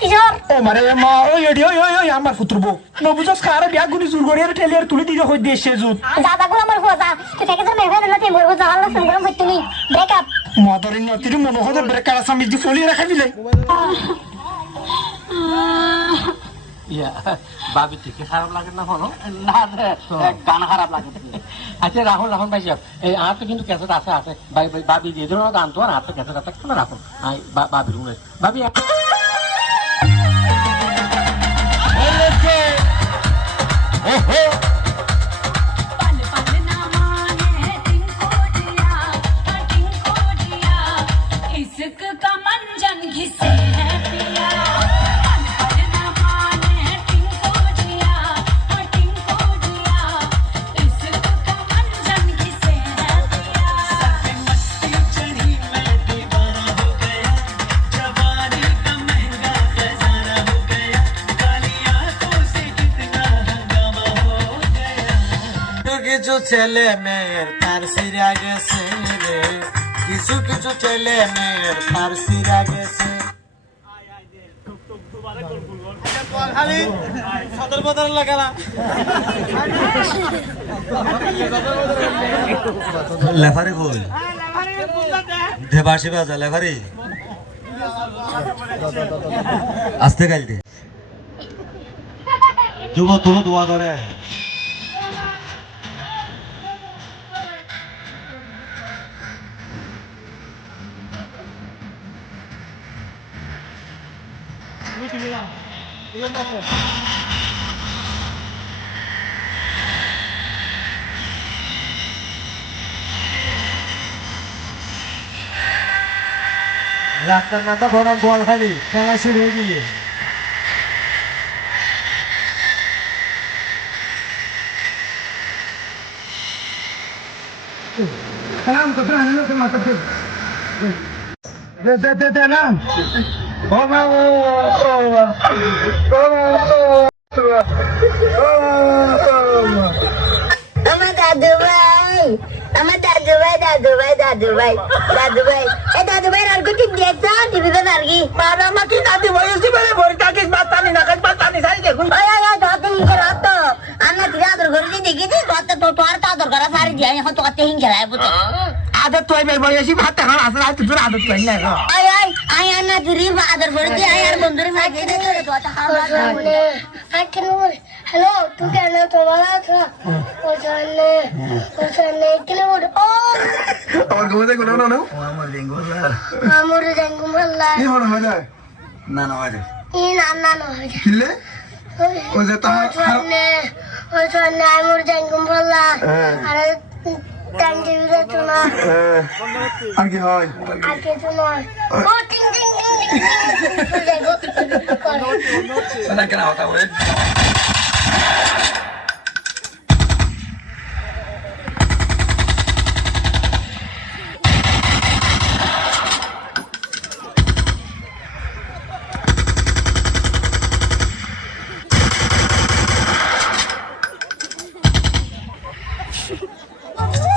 কিশোর ও মারে মা ওই এডি ওই আমার পুত্র বউ নবুজস খারে বিয়া গুনি জুর গড়ি আর ঠেলি আর তুলি দিতে কই দেশে জুত দাদাগুলো আমার হুয়া যা তুই থেকে তোর মেহমান না তুই মরবো জাহাল না সংগ্রাম করতে নি ব্রেকআপ মাদারিন নতির মনে হতে ব্রেক কারা সামি দি ফলি রাখা দিলে ইয়া বাবি থেকে খারাপ লাগে না হলো না গান খারাপ লাগে আচ্ছা রাহুল রাহুল ভাই সাহেব এই আর তো কিন্তু ক্যাসেট আছে বাবি যে ধরনের গান তো আর তো ক্যাসেট আছে কেন রাখুন বাবির রুমে বাবি কিছু ছেলে মেয়ের তার সিরা গেছে রে কিছু কিছু ছেলে মেয়ের তার সিরা গেছে লেফারি কই দেবাসী বাজা লেফারি আস্তে গাইতে যুব তুমি দোয়া করে রাস্তার নামটা বনাম বল খালি খেলা শুরু হয়ে গিয়ে দাদু ভাই আর কিছু দেখছো টিভিতে আর কি মারা মাটি দাদি বয়সি বলে ভরি থাকিস বাতানি না কাজ বাতানি সাই দেখুন দাদু হিংসে রাত আমরা তুই আদর করে দেখেছি তো তোর তো আদর করা সারি দিয়ে এখন তো কত হিংসে লাগে বুঝছো আদত তুই বয়সি ভাত খান আসলে আর তুই আদত কই না আই আন্না তুই আদর করে দিয়ে আই আর বন্ধুরে সাথে দে তো তো হ্যালো তুই কেন তো বলা তো ওখানে কিলোমিটার ও আমার ঘুমতে কোন না আমার লিঙ্গলা আমার জাঙ্গু বললা কি হলো হয় না না না হয় ই না না না হয় কিলে ও যে তার ওখানে আমার জাঙ্গু বললা আরে টাঙ্গি বিরে তো না আর কি হয় আগে তো না ও টিং টিং টিং না কেন হতা হয়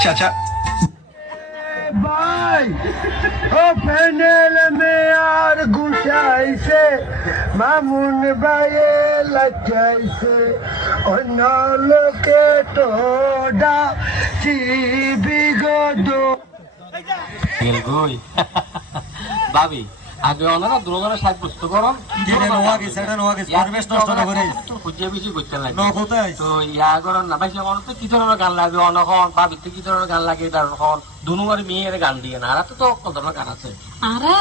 চাচা ভাই ও প্যানেল মে আর গুছাইছে মামুন ভাইয়ে লাগাইছে অন্য লোকে তো ডা বিগত গই বাবি আগে অনারা দুজনের সাথে বুঝতে গরম পরিবেশ নষ্ট না করে খুঁজে বেশি করতে লাগে কোথায় তো ইয়া গরম না ভাইসা তো কি ধরনের গান লাগবে অনখন বাবিতে কি ধরনের গান লাগে এটা অনখন দুনুমার মেয়ের গান দিয়ে না আর তো কত ধরনের গান আছে আরে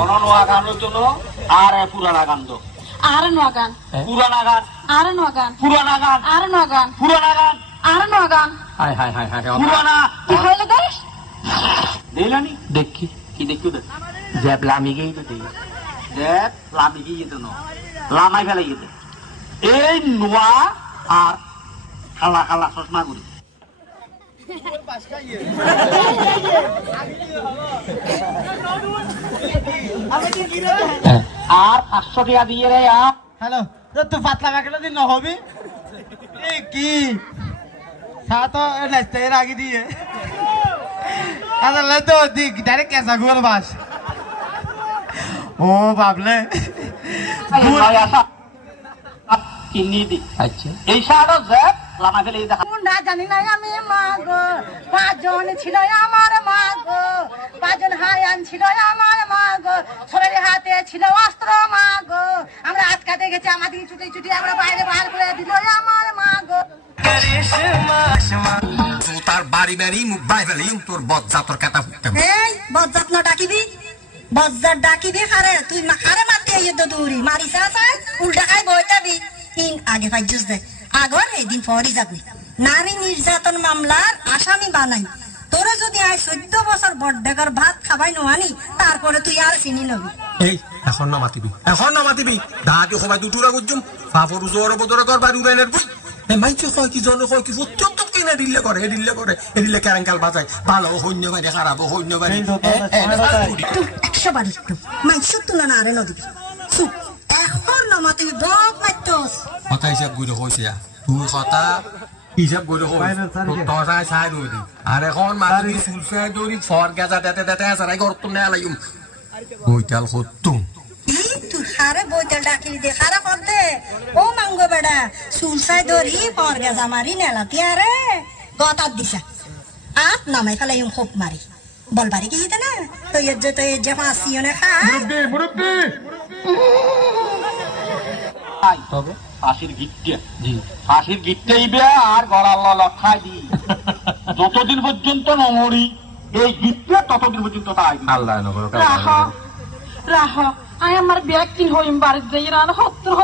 অননোয়া গান জন্য আর পুরানা গান তো আর নোগান পুরানা গান আর নোগান পুরানা গান আর নোগান পুরানা গান আর নোগান হায় হায় হায় হায় পুরানা কি হইলো দেশ দিলানি দেখি কি দেখি তো জ্যাব লামি গেই তো দেই জ্যাব লামি গেই তো না লামাই ফেলে গেছে এই নোয়া আর খালা খালা চশমা করি আর 500 টাকা দিয়ে রে হ্যালো তো পাতলা বাকেলা দিন না হবে কি সাতো নাচতে এর আগে দিয়ে আসলে তো দিক ডাইরেক্ট কেসা গুয়ার বাস ও বাবলে কিনি দি আচ্ছা এই শাড়ো যে লামা ফেলে দেখা না জানি না আমি মাগো পাঁচজন ছিল আমার মাগো পাঁচজন হায়ান ছিল আমার মাগো শরীরে হাতে ছিল অস্ত্র মাগো আমরা আটকাতে গেছি আমাদের ছুটি ছুটি আমরা বাইরে বার করে দিল আমার মাগো তার বাড়ি বাড়ি মুখ বাই ফেলি তোর বজ্জাতর কাটা ফুটতে এই বজ্জাত না ডাকিবি বজ্জাত ডাকিবি খারে তুই খারে মারতে ইয়ে তো দূরি মারিস আছে উল্টা খাই বই যাবি তিন আগে ফাইজুস দে আগর এই দিন পরই যাবি নারী নির্যাতন মামলার আসামি বানাই তোরে যদি আয় 14 বছর বড়ডাকার ভাত খাবাই নোয়ানি তারপরে তুই আর চিনি নবি এই এখন না মাতিবি দাঁড়ি সবাই দুটুরা করছুম ফাফর জোর বদর তোর বাড়ি উড়াইনের বই এই মাইকে কয় কি জন কয় কি অত্যন্ত কিনা দিল্লে কেরাঙ্কাল বাজায় ভালো সৈন্য বাড়ি খারাপ সৈন্য বাড়ি 100 বার একটু মাইসুর তুলনা আরে নদী চুপ এখন নমাতিবি বক মাইতস কথা হিসাব করে হয়েছে তুই কথা হিসাব করে হয়েছে চাই রই দি আর এখন মাতি সুলসাই দৌড়ি ফর গেজা দেতে আছে রাই গর্ত নেয়া লাগুম বইতাল হতুম তুই খারে বইতে ডাকিলি দে খারা করতে ও মাঙ্গো বেড়া সুলসাই ধরি পর গেজা মারি নেলাতি আরে গতার দিশা আপ নামাই ফেলাই খুব মারি বলবারি কি হিতে না তো এর যে ফাঁসিও না খা তবে ফাঁসির গিট্টে ফাঁসির গিট্টে ইবে আর গড়াল লক্ষাই দি যতদিন পর্যন্ত নমরি এই গিট্টে ততদিন পর্যন্ত তাই আল্লাহ নগর রাহ আই আমার ব্যাগ কিন হইম বাড়িতে যাই রান হত্তর